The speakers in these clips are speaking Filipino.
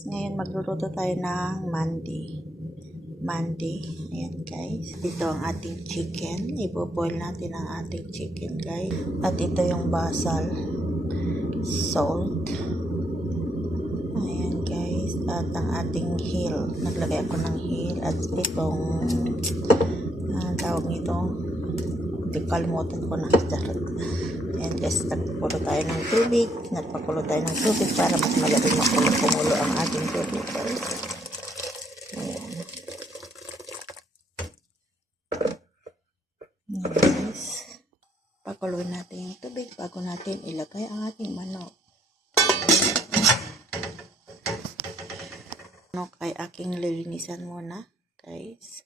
Ngayon magluluto tayo ng mandi. Ayan guys. Dito ang ating chicken. Ibo-boil natin ang ating chicken guys. At ito yung basal. Salt. Ayan guys. At ang ating heel. Naglagay ako ng heel. At itong tawag nito. Kalimutan ko na. Ayan guys, nagpakulo tayo ng tubig. Nagpakulo tayo ng tubig para mas malabing kumulo ang ating tubig guys. Ayan. Ayan guys. Pakuluin natin yung tubig bago natin ilagay ang ating manok. Manok ay aking lilinisan muna guys.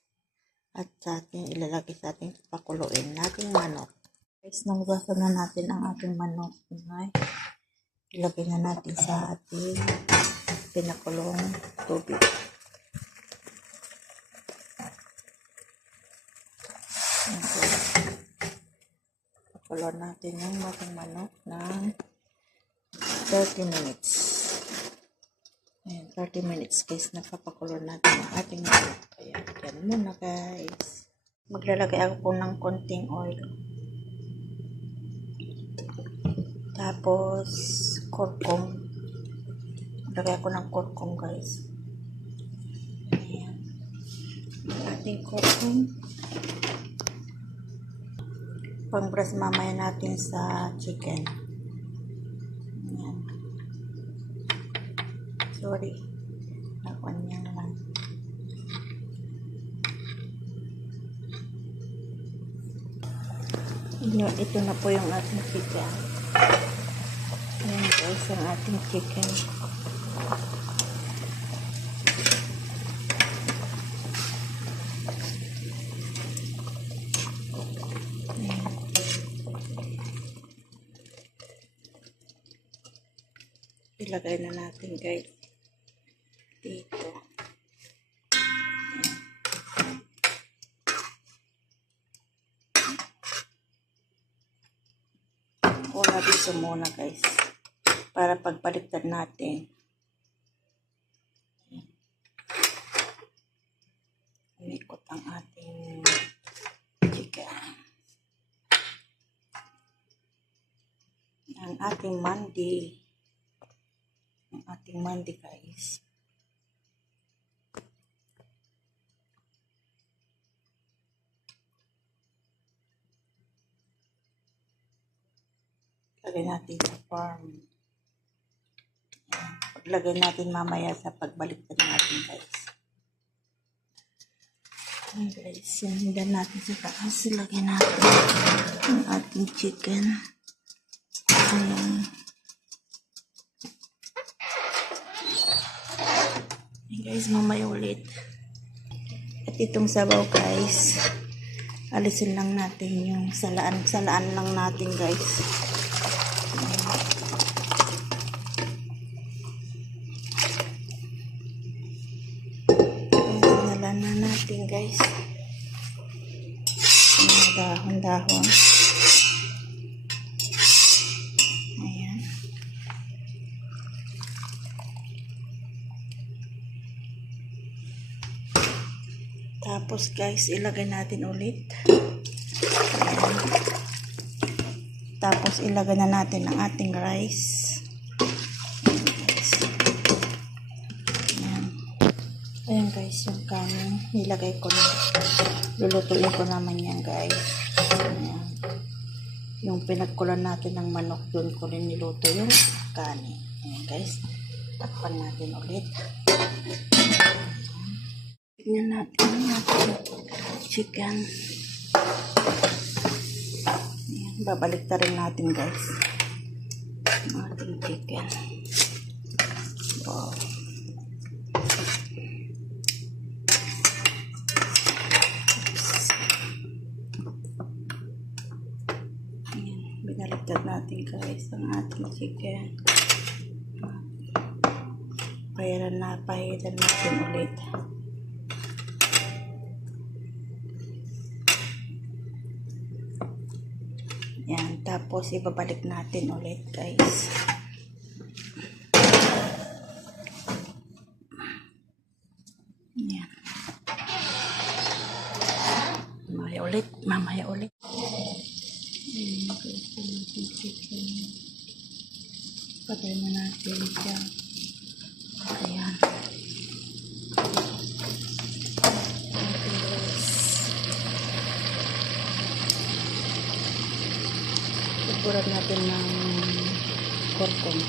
At sa ating ilalagay sa ating pakuluin nating manok. Guys, nalugasan na natin ang ating manok. Ilagay na natin sa ating pinakulong tubig. Pakuloan natin yung ating manok ng 30 minutes. Ayan, 30 minutes guys, napapakuloan natin ang ating manok. Kaya, yan muna guys. Maglalagay ako ng konting oil. Tapos, kurkum. Lagay ako ng kurkum guys. Ayan. Ating kurkum. Pang-brush mamaya natin sa chicken. Ayan. Sorry. Nakuan niya lang. Ito na po yung ating chicken. Ayan guys, ang ating chicken. Ayan. Ilagay na natin guys dito. Una dito muna guys. Para pagbaliktad natin. Umikot ang ating chicken. Ang ating mandi. Ang ating mandi guys. Lagay natin sa farm. Paglagay natin mamaya sa pagbaliktad natin guys. Ayan guys, sinundan natin sa taas. Lagay natin ang ating chicken. Ayan. Ayan guys, mamaya ulit. At itong sabaw guys, alisin lang natin yung salaan lang natin guys. Na natin guys mga dahon-dahon. Ayan. Tapos guys, ilagay natin ulit. Ayan. Tapos ilagay na natin ang ating rice. Ayan guys, yung kanin, nilagay ko na. Lulutuin ko naman yan guys. Ayan. Yung pinagkulan natin ng manok, doon ko rin niluto yung kanin. Ayan guys, takpan natin ulit. Tignan natin yung ating chicken. Ayan, babalik na rin natin guys yung ating chicken. Wow. Binaliktad natin guys ang ating chicken. Pahiran natin ulit. Yan, tapos ibabalik natin ulit guys. ulit. Mamaya ulit. Patay na natin siya. Ayan. Ikuran natin ng korkong.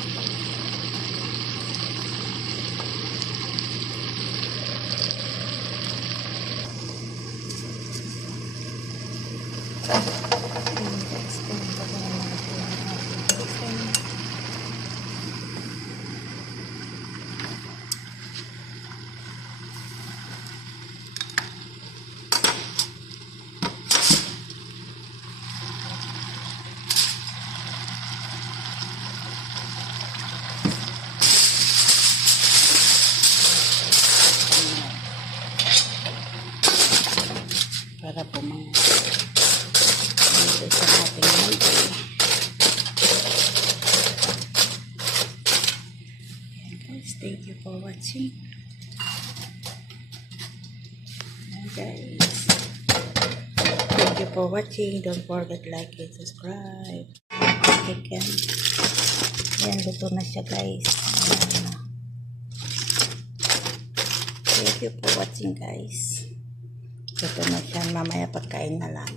Para po mga sa ating multi. Guys, thank you for watching. Guys, thank you for watching. Don't forget to like and subscribe. Chicken. Yan, luto na siya guys. Thank you for watching guys. Ito na siya, mamaya pagkain na lang.